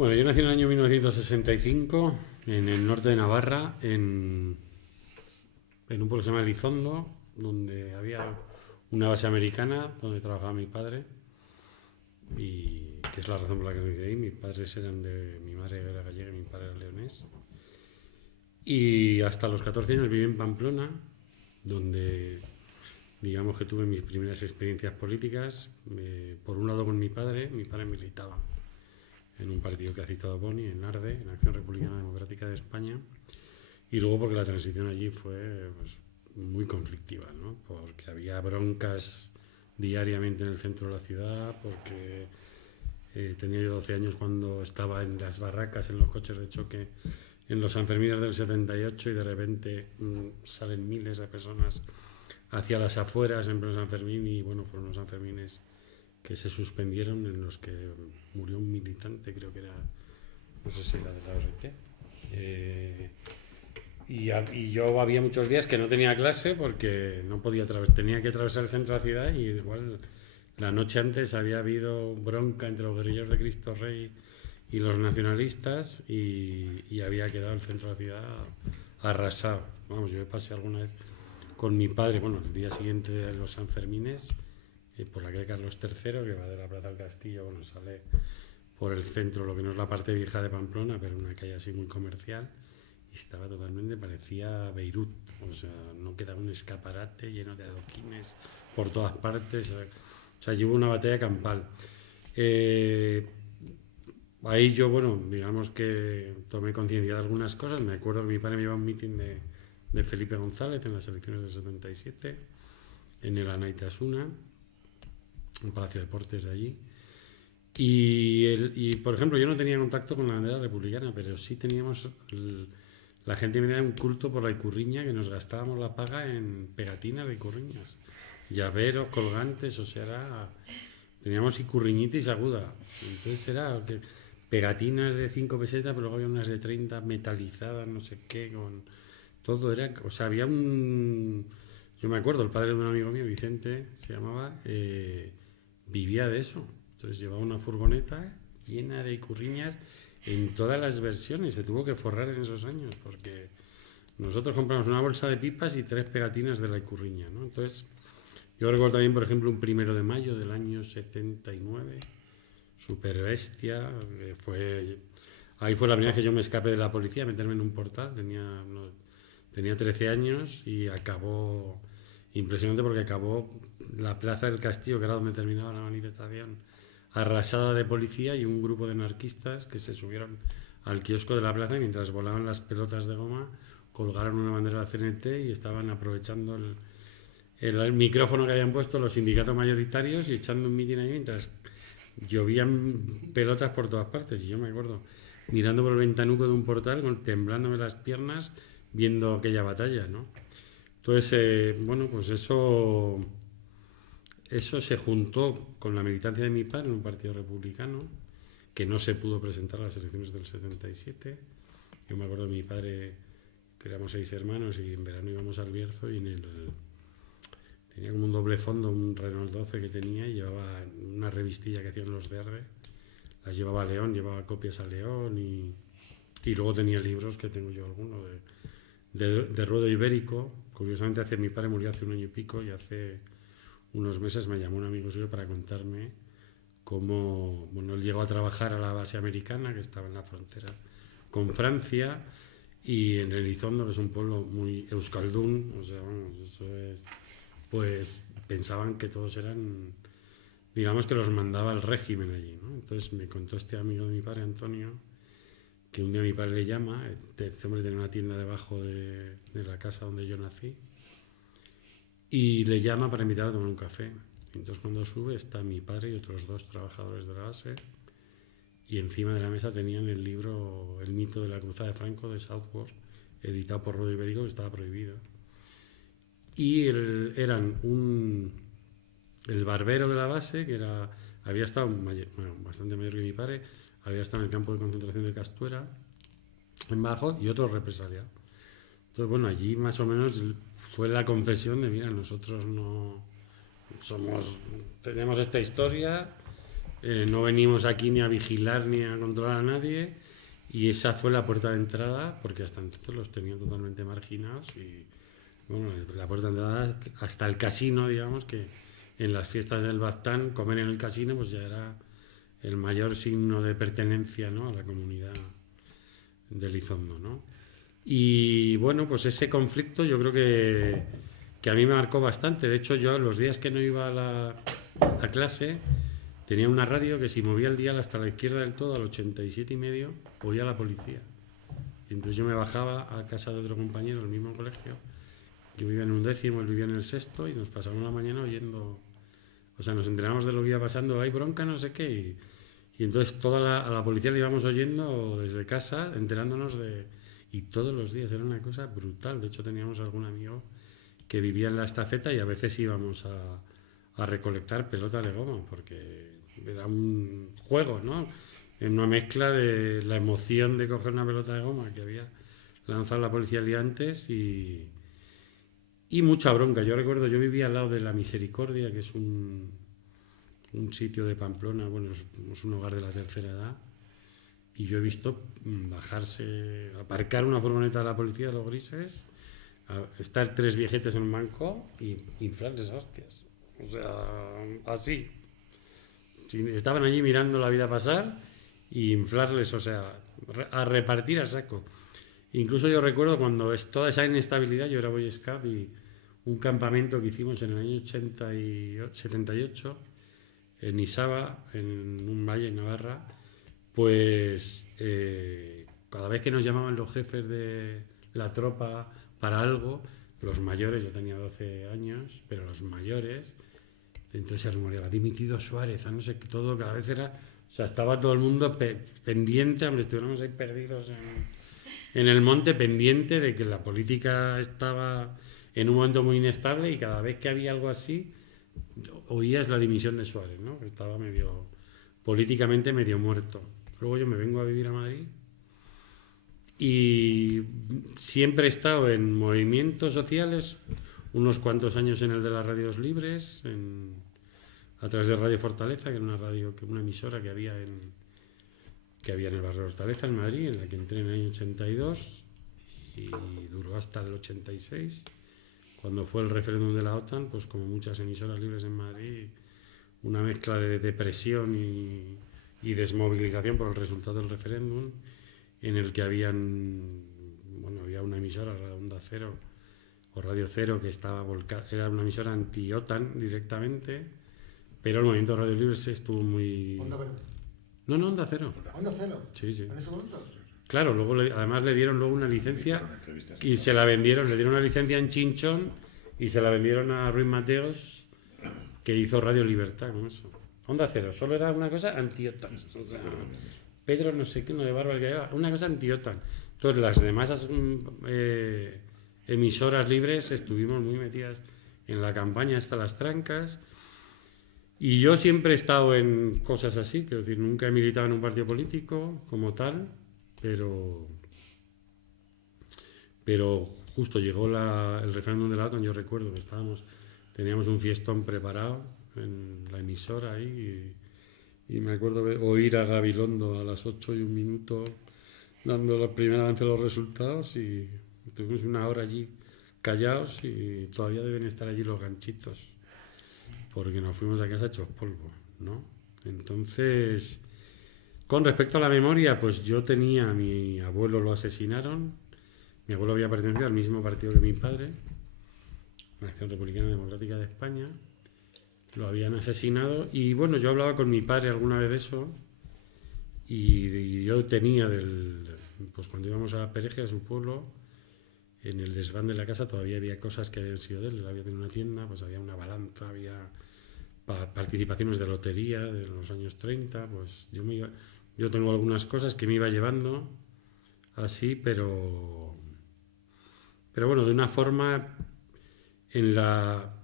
Bueno, yo nací en el año 1965 en el norte de Navarra, en un pueblo que se llama Elizondo, donde había una base americana donde trabajaba mi padre, y que es la razón por la que me quedé ahí. Mis padres eran mi madre era gallega y mi padre era leonés. Y hasta los 14 años viví en Pamplona, donde digamos que tuve mis primeras experiencias políticas. Por un lado con mi padre militaba en un partido que ha citado Boni, en ARDE, en Acción Republicana Democrática de España, y luego porque la transición allí fue pues, muy conflictiva, ¿no? Porque había broncas diariamente en el centro de la ciudad, porque tenía yo 12 años cuando estaba en las barracas, en los coches de choque, en los Sanfermines del 78, y de repente salen miles de personas hacia las afueras en pleno San Fermín, y bueno, fueron los Sanfermines que se suspendieron, en los que murió un militante, creo que era, no sé si era de la ORT. Y yo había muchos días que no tenía clase porque no podía tenía que atravesar el centro de la ciudad, y igual la noche antes había habido bronca entre los guerrilleros de Cristo Rey y los nacionalistas, y había quedado el centro de la ciudad arrasado. Vamos, yo pasé alguna vez con mi padre, bueno, el día siguiente de los Sanfermines, por la calle Carlos III, que va de la Plaza del Castillo, bueno, sale por el centro, lo que no es la parte vieja de Pamplona, pero una calle así muy comercial, y estaba totalmente, parecía Beirut, o sea, no quedaba un escaparate lleno de adoquines por todas partes, o sea, llevo una batalla campal. Ahí yo, bueno, digamos que tomé conciencia de algunas cosas. Me acuerdo que mi padre me llevaba a un mitin de Felipe González en las elecciones del 77, en el Anaitasuna, un palacio de deportes de allí. Y, por ejemplo, yo no tenía contacto con la bandera republicana, pero sí teníamos, la gente tenía un culto por la icurriña, que nos gastábamos la paga en pegatinas de icurriñas, llaveros, colgantes, o sea, teníamos icurriñitis aguda. Entonces era pegatinas de 5 pesetas, pero luego había unas de 30 metalizadas, no sé qué, con todo era, o sea, había un... Yo me acuerdo, el padre de un amigo mío, Vicente, se llamaba, vivía de eso. Entonces llevaba una furgoneta llena de icurriñas en todas las versiones. Se tuvo que forrar en esos años, porque nosotros compramos una bolsa de pipas y 3 pegatinas de la icurriña, ¿no? Entonces, yo recuerdo también, por ejemplo, un 1 de mayo del año 79, super bestia, ahí fue la primera vez que yo me escapé de la policía, meterme en un portal. Tenía 13 años y acabó impresionante, porque acabó la Plaza del Castillo, que era donde terminaba la manifestación, arrasada de policía y un grupo de anarquistas que se subieron al kiosco de la plaza, y mientras volaban las pelotas de goma colgaron una bandera de la CNT y estaban aprovechando el micrófono que habían puesto los sindicatos mayoritarios y echando un mitin ahí mientras llovían pelotas por todas partes. Y yo me acuerdo mirando por el ventanuco de un portal, temblándome las piernas, viendo aquella batalla, ¿no? Entonces, bueno, pues eso se juntó con la militancia de mi padre en un partido republicano, que no se pudo presentar a las elecciones del 77. Yo me acuerdo de mi padre, que éramos 6 hermanos, y en verano íbamos al Bierzo, y tenía como un doble fondo, un Renault 12 que tenía, y llevaba una revistilla que hacían los de ARDE, las llevaba a León, llevaba copias a León, y luego tenía libros, que tengo yo algunos, de ruedo ibérico. Curiosamente, mi padre murió hace 1 año y pico, y hace unos meses me llamó un amigo suyo para contarme cómo, bueno, él llegó a trabajar a la base americana, que estaba en la frontera con Francia, y en Elizondo, que es un pueblo muy euskaldún, o sea, vamos, eso es, pues pensaban que todos eran, digamos, que los mandaba el régimen allí, ¿no? Entonces me contó este amigo de mi padre, Antonio, que un día mi padre le llama. Este hombre tenía una tienda debajo de la casa donde yo nací, y le llama para invitar a tomar un café. Entonces, cuando sube, está mi padre y otros 2 trabajadores de la base, y encima de la mesa tenían el libro El mito de la cruzada de Franco, de Southworth, editado por Ruedo Ibérico, que estaba prohibido. Y eran el barbero de la base, que había estado bastante mayor que mi padre, había estado en el campo de concentración de Castuera, en Bajo, y otro represaliado. Entonces, bueno, allí más o menos fue la confesión de: mira, nosotros no tenemos esta historia, no venimos aquí ni a vigilar ni a controlar a nadie, y esa fue la puerta de entrada, porque hasta entonces los tenían totalmente marginados, y bueno, la puerta de entrada hasta el casino, digamos, que en las fiestas del Baztán comer en el casino pues ya era el mayor signo de pertenencia, ¿no?, a la comunidad de Elizondo, ¿no? Y bueno, pues ese conflicto yo creo que a mí me marcó bastante. De hecho, yo los días que no iba a clase tenía una radio que si movía el dial hasta la izquierda del todo, al 87,5, oía a la policía. Y entonces yo me bajaba a casa de otro compañero del mismo colegio. Yo vivía en un 10º, él vivía en el 6º, y nos pasábamos la mañana oyendo. O sea, nos enterábamos de lo que iba pasando, hay bronca, no sé qué. Y entonces a la policía le íbamos oyendo desde casa, enterándonos de. Y todos los días era una cosa brutal. De hecho, teníamos algún amigo que vivía en la Estafeta y a veces íbamos a recolectar pelotas de goma, porque era un juego, ¿no? En una mezcla de la emoción de coger una pelota de goma que había lanzado la policía el día antes y mucha bronca. Yo recuerdo, yo vivía al lado de la Misericordia, que es un sitio de Pamplona, bueno, es un hogar de la tercera edad, y yo he visto aparcar una furgoneta de la policía de los grises, estar 3 viejetes en un banco y inflarles a hostias. O sea, así. Estaban allí mirando la vida pasar y inflarles, o sea, a repartir a saco. Incluso yo recuerdo cuando toda esa inestabilidad, yo era Boy Scout, y un campamento que hicimos en el año 78 en Isaba, en un valle en Navarra, pues cada vez que nos llamaban los jefes de la tropa para algo, los mayores, yo tenía 12 años, pero los mayores, entonces se rumoreaba, dimitido Suárez, a no sé qué, todo, cada vez era, o sea, estaba todo el mundo pendiente, aunque estuviéramos ahí perdidos en el monte, pendiente de que la política estaba en un momento muy inestable, y cada vez que había algo así, oías la dimisión de Suárez, ¿no?, que estaba políticamente medio muerto. Luego yo me vengo a vivir a Madrid y siempre he estado en movimientos sociales, unos cuantos años en el de las radios libres, a través de Radio Fortaleza, que era una emisora que había en el barrio de Fortaleza, en Madrid, en la que entré en el año 82 y duró hasta el 86. Cuando fue el referéndum de la OTAN, pues como muchas emisoras libres en Madrid, una mezcla de depresión y desmovilización por el resultado del referéndum, en el que había una emisora, Onda Cero o Radio Cero, que estaba volcada, era una emisora anti-OTAN directamente, pero el movimiento de Radio Libre estuvo muy. ¿Onda Verde? No, Onda Cero. ¿Onda Cero? Sí, sí. ¿En ese momento? Claro, luego además le dieron luego una licencia y se la vendieron, le dieron una licencia en Chinchón y se la vendieron a Ruiz Mateos, que hizo Radio Libertad con eso. Onda Cero, solo era una cosa anti-OTAN. O sea, Pedro no sé qué, no de Bárbara, que era una cosa anti-OTAN. Entonces las demás emisoras libres estuvimos muy metidas en la campaña hasta las trancas. Y yo siempre he estado en cosas así, quiero decir, nunca he militado en un partido político como tal, pero justo llegó el referéndum de la OTAN. Yo recuerdo que teníamos un fiestón preparado en la emisora ahí, y me acuerdo de oír a Gabilondo a las 8:01 dando la primera vez los resultados, y estuvimos una hora allí callados y todavía deben estar allí los ganchitos, porque nos fuimos a casa hechos polvo, ¿no? Entonces, con respecto a la memoria, pues yo tenía a mi abuelo, lo asesinaron. Mi abuelo había pertenecido al mismo partido que mi padre, la Acción Republicana Democrática de España. Lo habían asesinado y bueno, yo hablaba con mi padre alguna vez de eso, y yo tenía pues cuando íbamos a Pereje, a su pueblo, en el desván de la casa todavía había cosas que habían sido de él. Él había tenido una tienda, pues había una balanza, había participaciones de lotería de los años 30, pues yo tengo algunas cosas que me iba llevando así, pero bueno, de una forma en la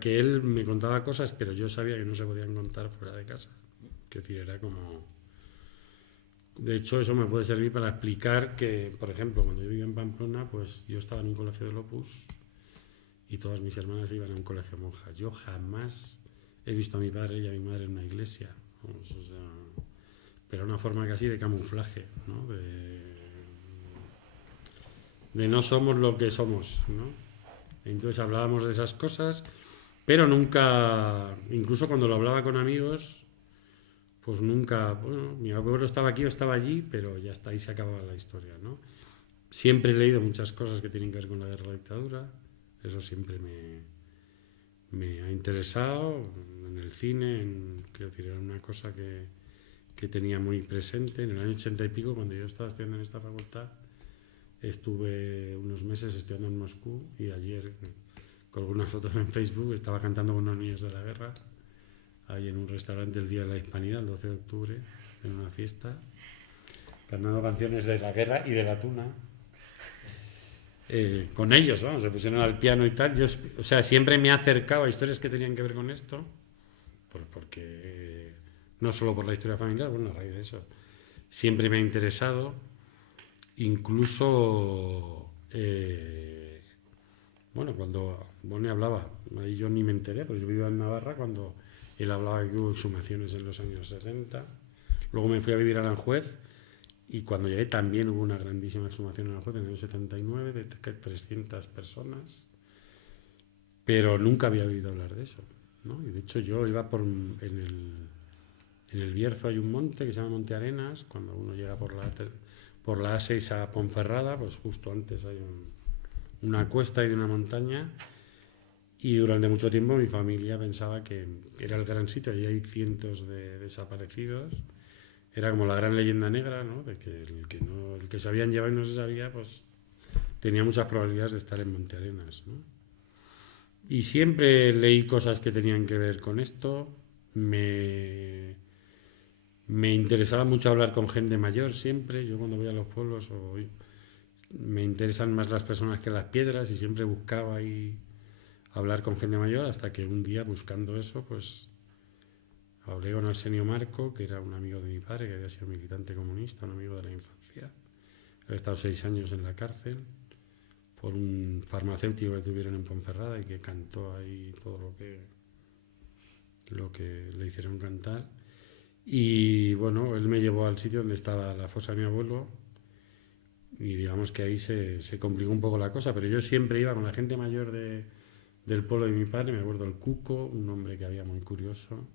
que él me contaba cosas, pero yo sabía que no se podían contar fuera de casa. Es decir, era como. De hecho, eso me puede servir para explicar que, por ejemplo, cuando yo vivía en Pamplona, pues yo estaba en un colegio del Opus y todas mis hermanas iban a un colegio de monjas. Yo jamás he visto a mi padre y a mi madre en una iglesia vamos, o sea, pero una forma casi de camuflaje, ¿no? De no somos lo que somos, ¿no? Entonces hablábamos de esas cosas, pero nunca, incluso cuando lo hablaba con amigos, pues nunca, bueno, mi abuelo estaba aquí o estaba allí, pero ya está, ahí se acababa la historia, ¿no? Siempre he leído muchas cosas que tienen que ver con la guerra de la dictadura, eso siempre me ha interesado, en el cine, quiero decir, era una cosa que tenía muy presente. En el año 80 y pico, cuando yo estaba estudiando en esta facultad, estuve unos meses estudiando en Moscú y ayer colgué unas fotos en Facebook, estaba cantando con unos niños de la guerra, ahí en un restaurante el Día de la Hispanidad, el 12 de octubre, en una fiesta, cantando canciones de la guerra y de la tuna. Con ellos, vamos, se pusieron al piano y tal. Yo, o sea, siempre me he acercado a historias que tenían que ver con esto, porque no solo por la historia familiar, bueno, a raíz de eso, siempre me ha interesado. Incluso, bueno, cuando Boni hablaba, ahí yo ni me enteré, pero yo vivía en Navarra cuando él hablaba que hubo exhumaciones en los años 70. Luego me fui a vivir a Aranjuez. Y cuando llegué también hubo una grandísima exhumación en Aranjuez en el año 79 de 300 personas, pero nunca había oído hablar de eso, ¿no? Y de hecho yo iba en el Bierzo hay un monte que se llama Monte Arenas, cuando uno llega por la A6 a Ponferrada, pues justo antes hay una cuesta y de una montaña, y durante mucho tiempo mi familia pensaba que era el gran sitio, allí hay cientos de desaparecidos. Era como la gran leyenda negra, ¿no? De que el que se habían llevado y no se sabía, pues tenía muchas probabilidades de estar en Monte Arenas, ¿no? Y siempre leí cosas que tenían que ver con esto. Me interesaba mucho hablar con gente mayor siempre. Yo cuando voy a los pueblos me interesan más las personas que las piedras y siempre buscaba ahí hablar con gente mayor hasta que un día buscando eso, pues hablé con Arsenio Marco, que era un amigo de mi padre, que había sido militante comunista, un amigo de la infancia. Había estado 6 años en la cárcel por un farmacéutico que tuvieron en Ponferrada y que cantó ahí todo lo que le hicieron cantar. Y bueno, él me llevó al sitio donde estaba la fosa de mi abuelo y digamos que ahí se complicó un poco la cosa, pero yo siempre iba con la gente mayor del pueblo de mi padre, me acuerdo el Cuco, un hombre que había muy curioso,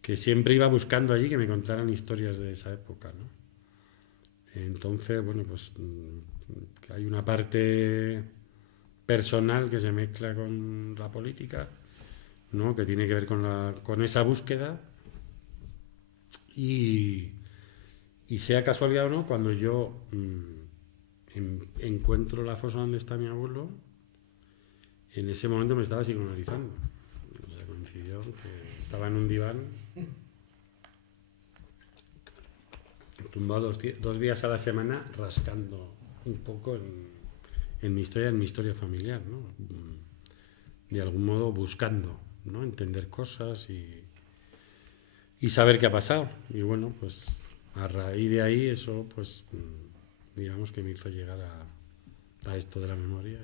que siempre iba buscando allí que me contaran historias de esa época, ¿no? Entonces, bueno, pues hay una parte personal que se mezcla con la política, ¿no? Que tiene que ver con esa búsqueda y sea casualidad o no, cuando yo encuentro la fosa donde está mi abuelo, en ese momento me estaba psicoanalizando. O sea, coincidió que estaba en un diván tumbado 2 días a la semana rascando un poco en mi historia familiar, ¿no? De algún modo buscando, ¿no? Entender cosas y saber qué ha pasado. Y bueno, pues a raíz de ahí eso, pues digamos que me hizo llegar a esto de la memoria.